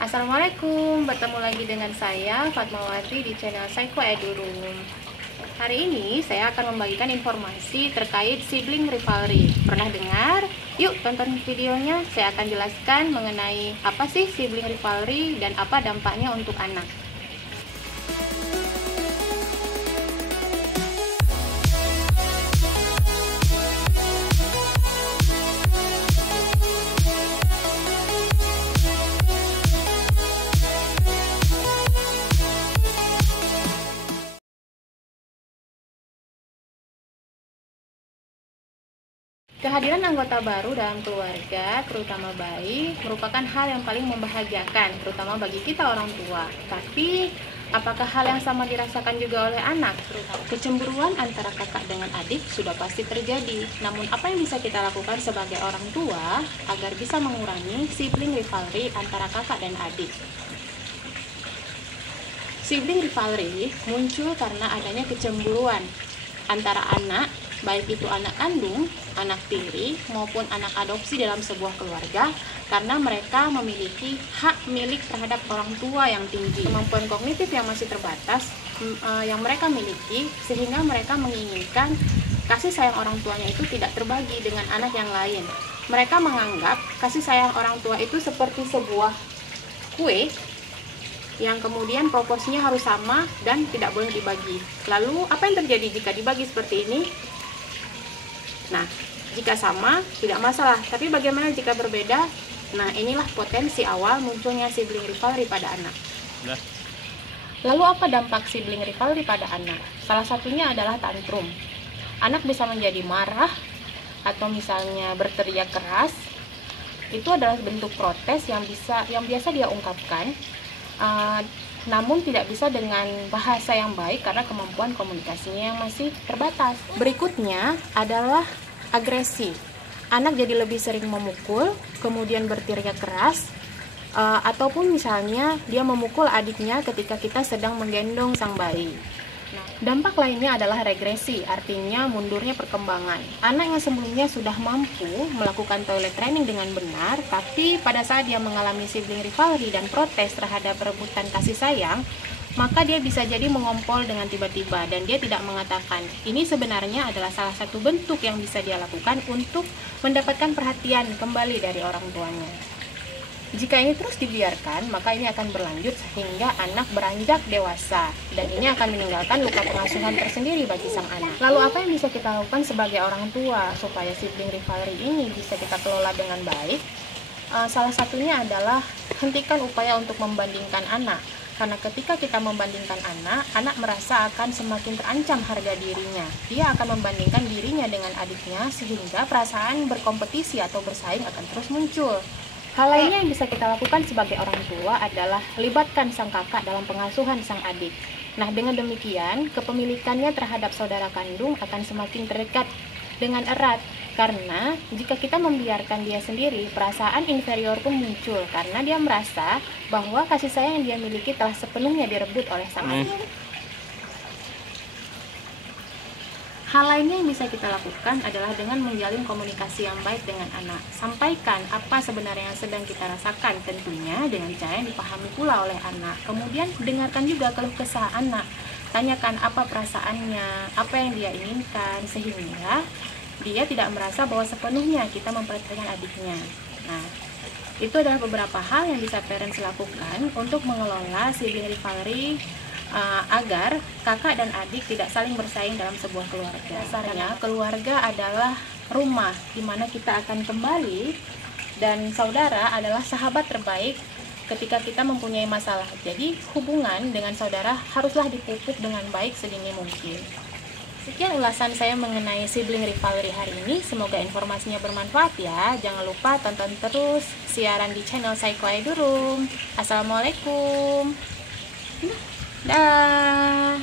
Assalamualaikum, bertemu lagi dengan saya Fatmawati di channel Psycho Eduroom. Hari ini saya akan membagikan informasi terkait sibling rivalry. Pernah dengar? Yuk tonton videonya, saya akan jelaskan mengenai apa sih sibling rivalry dan apa dampaknya untuk anak. Kehadiran anggota baru dalam keluarga, terutama bayi, merupakan hal yang paling membahagiakan, terutama bagi kita orang tua. Tapi, apakah hal yang sama dirasakan juga oleh anak? Kecemburuan antara kakak dengan adik sudah pasti terjadi. Namun, apa yang bisa kita lakukan sebagai orang tua agar bisa mengurangi sibling rivalry antara kakak dan adik? Sibling rivalry muncul karena adanya kecemburuan antara anak, baik itu anak kandung, anak tiri, maupun anak adopsi dalam sebuah keluarga, karena mereka memiliki hak milik terhadap orang tua yang tinggi, kemampuan kognitif yang masih terbatas yang mereka miliki, sehingga mereka menginginkan kasih sayang orang tuanya itu tidak terbagi dengan anak yang lain. Mereka menganggap kasih sayang orang tua itu seperti sebuah kue yang kemudian proporsinya harus sama dan tidak boleh dibagi. Lalu apa yang terjadi jika dibagi seperti ini? Nah, jika sama tidak masalah, tapi bagaimana jika berbeda? Nah, inilah potensi awal munculnya sibling rivalry pada anak. Lalu apa dampak sibling rivalry pada anak? Salah satunya adalah tantrum. Anak bisa menjadi marah atau misalnya berteriak keras. Itu adalah bentuk protes yang biasa dia ungkapkan. Namun tidak bisa dengan bahasa yang baik karena kemampuan komunikasinya yang masih terbatas. Berikutnya adalah agresi. Anak jadi lebih sering memukul, kemudian berteriak keras, ataupun misalnya dia memukul adiknya ketika kita sedang menggendong sang bayi. Dampak lainnya adalah regresi, artinya mundurnya perkembangan. Anak yang sebelumnya sudah mampu melakukan toilet training dengan benar, tapi pada saat dia mengalami sibling rivalry dan protes terhadap rebutan kasih sayang, maka dia bisa jadi mengompol dengan tiba-tiba dan dia tidak mengatakan. Ini sebenarnya adalah salah satu bentuk yang bisa dia lakukan untuk mendapatkan perhatian kembali dari orang tuanya. Jika ini terus dibiarkan, maka ini akan berlanjut sehingga anak beranjak dewasa dan ini akan meninggalkan luka pengasuhan tersendiri bagi sang anak. Lalu apa yang bisa kita lakukan sebagai orang tua supaya sibling rivalry ini bisa kita kelola dengan baik? Salah satunya adalah hentikan upaya untuk membandingkan anak. Karena ketika kita membandingkan anak merasa akan semakin terancam harga dirinya. Dia akan membandingkan dirinya dengan adiknya sehingga perasaan berkompetisi atau bersaing akan terus muncul. Hal lainnya yang bisa kita lakukan sebagai orang tua adalah libatkan sang kakak dalam pengasuhan sang adik. Nah, dengan demikian, kepemilikannya terhadap saudara kandung akan semakin terdekat dengan erat. Karena jika kita membiarkan dia sendiri, perasaan inferior pun muncul karena dia merasa bahwa kasih sayang yang dia miliki telah sepenuhnya direbut oleh sang adik. Hal lainnya yang bisa kita lakukan adalah dengan menjalin komunikasi yang baik dengan anak. Sampaikan apa sebenarnya yang sedang kita rasakan, tentunya dengan cara yang dipahami pula oleh anak. Kemudian dengarkan juga keluh kesah anak. Tanyakan apa perasaannya, apa yang dia inginkan, sehingga dia tidak merasa bahwa sepenuhnya kita memperhatikan adiknya. Nah, itu adalah beberapa hal yang bisa parents lakukan untuk mengelola sibling rivalry agar kakak dan adik tidak saling bersaing dalam sebuah keluarga. Dasarnya keluarga adalah rumah di mana kita akan kembali dan saudara adalah sahabat terbaik ketika kita mempunyai masalah. Jadi hubungan dengan saudara haruslah dipupuk dengan baik sedini mungkin. Sekian ulasan saya mengenai sibling rivalry hari ini. Semoga informasinya bermanfaat ya. Jangan lupa tonton terus siaran di channel Psycho Eduroom. Assalamualaikum. Dah.